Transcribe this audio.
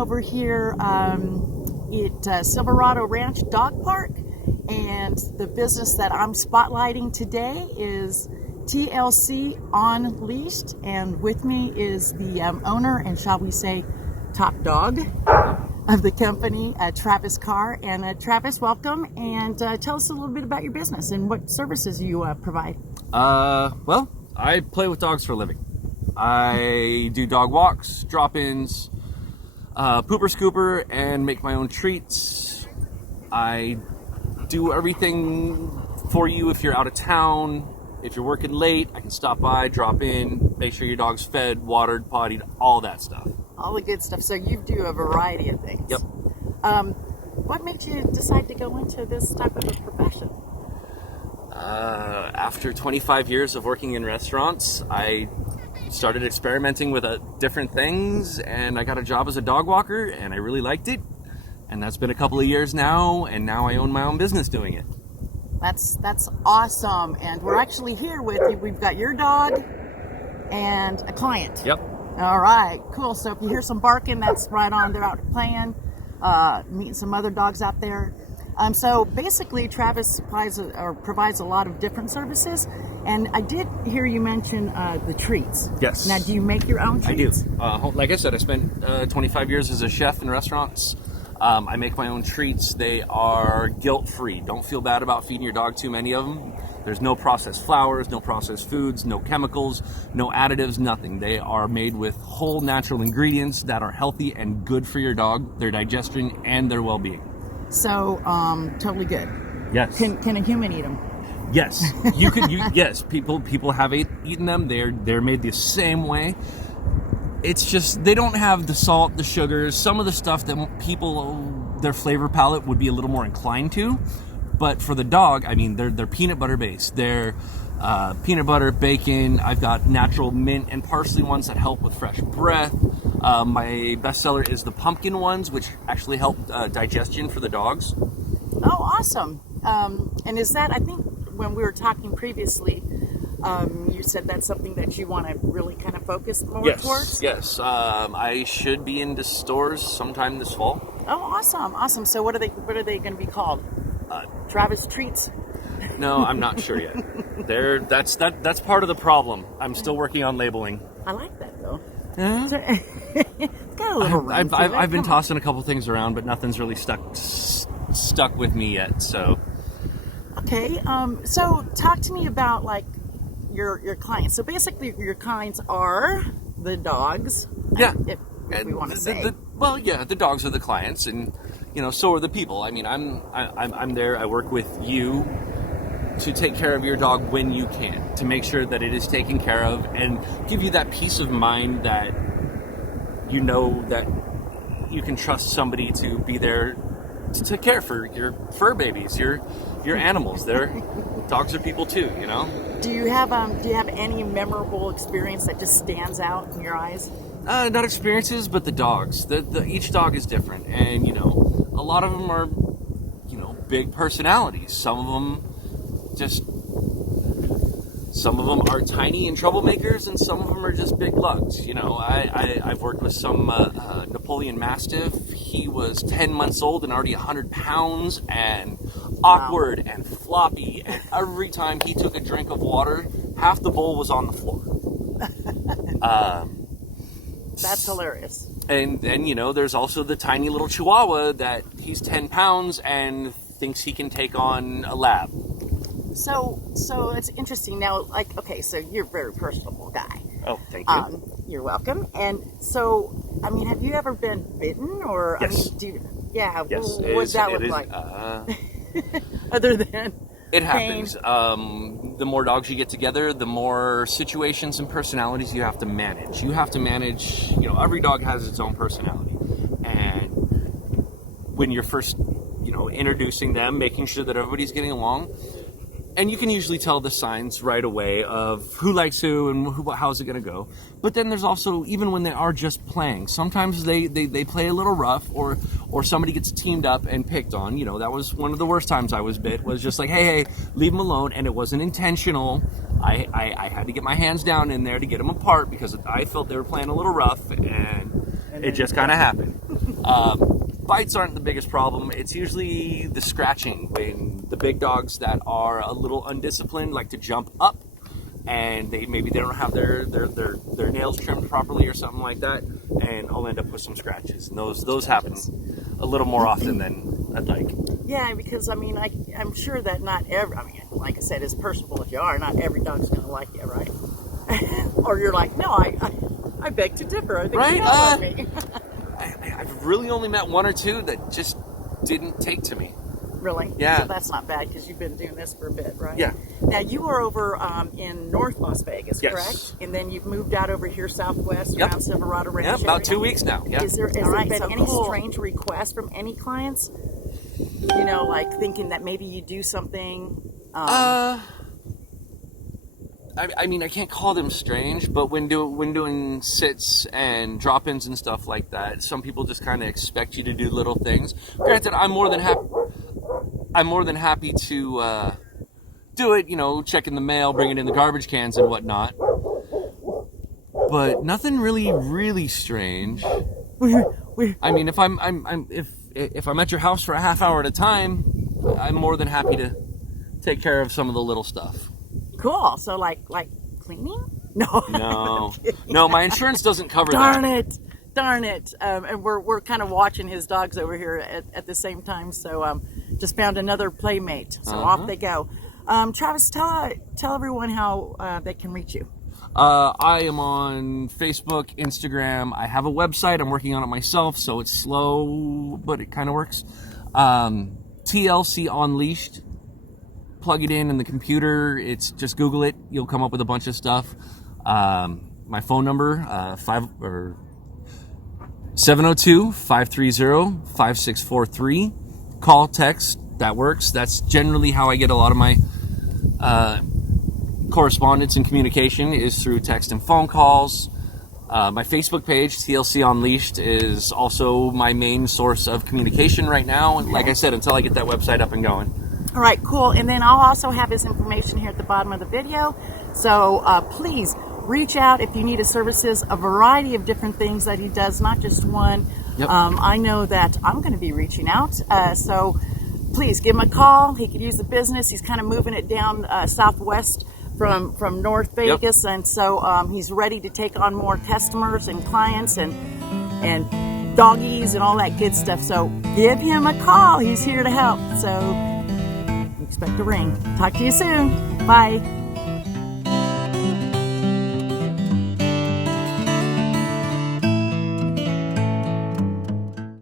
over here at Silverado Ranch Dog Park, and the business that I'm spotlighting today is TLC On-Leashed, and with me is the owner and, shall we say, top dog of the company, Travis Carr. And Travis, welcome, and tell us a little bit about your business and what services you provide. Well, I play with dogs for a living. I do dog walks, drop-ins, pooper scooper, and make my own treats. I do everything for you if you're out of town. If you're working late, I can stop by, drop in, make sure your dog's fed, watered, pottied, all that stuff. All the good stuff. So you do a variety of things. Yep. What made you decide to go into this type of a profession? After 25 years of working in restaurants, I started experimenting with different things, and I got a job as a dog walker, and I really liked it. And that's been a couple of years now, and now I own my own business doing it. That's awesome. And we're actually here with you. We've got your dog and a client. Yep. All right, cool. So if you hear some barking, that's right on. They're out playing, meeting some other dogs out there. So basically, Travis provides a lot of different services. And I did hear you mention the treats. Yes. Now, do you make your own treats? I do. Like I said, I spent 25 years as a chef in restaurants. I make my own treats. They are guilt-free. Don't feel bad about feeding your dog too many of them. There's no processed flours, no processed foods, no chemicals, no additives, nothing. They are made with whole natural ingredients that are healthy and good for your dog, their digestion, and their well-being. So, totally good. Yes. Can a human eat them? Yes. Yes. People have eaten them. They're made the same way. It's just they don't have the salt, the sugars, some of the stuff that people, their flavor palate would be a little more inclined to. But for the dog, I mean, they're peanut butter based. They're peanut butter, bacon. I've got natural mint and parsley ones that help with fresh breath. My bestseller is the pumpkin ones, which actually help digestion for the dogs. Oh, awesome. And is that, I think when we were talking previously, you said that's something that you want to really kind of focus more towards? Yes. I should be into stores sometime this fall. Oh, awesome. So what are they going to be called? Travis Treats? No, I'm not sure yet. That's part of the problem. I'm still working on labeling. I like that though. It's got a little ring to it. I've been tossing a couple things around, but nothing's really stuck with me yet. So. Okay. So talk to me about like your clients. So basically, your clients are the dogs. Yeah. If we want to say. The dogs are the clients, and so are the people. I mean, I'm there. I work with you to take care of your dog when you can, to make sure that it is taken care of, and give you that peace of mind that you know that you can trust somebody to be there to care for your fur babies, your animals. Dogs are people too, Do you have any memorable experience that just stands out in your eyes? Not experiences, but the dogs. Each dog is different, and a lot of them are, big personalities. Some of them are tiny and troublemakers, and some of them are just big lugs. I've worked with some Napoleon Mastiff. He was 10 months old and already 100 pounds, and awkward and floppy. And every time he took a drink of water, half the bowl was on the floor. That's hilarious. And there's also the tiny little Chihuahua that he's 10 pounds and thinks he can take on a lab. So it's interesting. Now, so you're a very personable guy. Oh, thank you. You're welcome. And so, have you ever been bitten, or yes. Yes. What does that look like? Other than it happens. The more dogs you get together, the more situations and personalities you have to manage. Every dog has its own personality, and when you're first, introducing them, making sure that everybody's getting along. And you can usually tell the signs right away of who likes who and how's it going to go. But then there's also, even when they are just playing, sometimes they play a little rough, or somebody gets teamed up and picked on. That was one of the worst times I was bit, was just like, hey, leave them alone. And it wasn't intentional. I had to get my hands down in there to get them apart because I felt they were playing a little rough, and it just kind of happened. Bites aren't the biggest problem. It's usually the scratching when the big dogs that are a little undisciplined like to jump up, and maybe they don't have their nails trimmed properly or something like that, and I'll end up with some scratches. And those happen a little more often than I'd like. Yeah, because I mean, I'm sure that not every. I mean, like I said, as personable as you are, not every dog's going to like you, right? Or you're like, no, I beg to differ. I think right? you love me. I've really only met one or two that just didn't take to me. Really? Yeah. So that's not bad because you've been doing this for a bit, right? Yeah. Now you are over in North Las Vegas, Yes. correct? And then you've moved out over here southwest Yep. around Silverado Ranch. Yeah, about area? 2 weeks now. Yeah. Has there right, been so any cool. strange requests from any clients? You know, like thinking that maybe you do something. I mean, I can't call them strange, but when doing sits and drop-ins and stuff like that, some people just kind of expect you to do little things. Granted, I'm more than happy to do it. You know, checking the mail, bringing in the garbage cans and whatnot. But nothing really strange. I mean, if I'm at your house for a half hour at a time, I'm more than happy to take care of some of the little stuff. Cool. So like cleaning? No. No, my insurance doesn't cover that. Darn it. And we're kind of watching his dogs over here at the same time. So just found another playmate. So off they go. Travis, tell everyone how they can reach you. I am on Facebook, Instagram. I have a website. I'm working on it myself, so it's slow, but it kind of works. TLC On-Leashed. Plug it in the computer. It's just Google it. You'll come up with a bunch of stuff. My phone number 702-530-5643. Call, text. That works. That's generally how I get a lot of my correspondence and communication is through text and phone calls. My Facebook page, TLC On-Leashed, is also my main source of communication right now. And like I said, until I get that website up and going. All right, cool. And then I'll also have his information here at the bottom of the video. So please reach out if you need his services, a variety of different things that he does, not just one. Yep. I know that I'm going to be reaching out. So please give him a call. He could use the business. He's kind of moving it down southwest from North Vegas. Yep. And so he's ready to take on more customers and clients and doggies and all that good stuff. So give him a call. He's here to help. So expect a ring. Talk to you soon. Bye.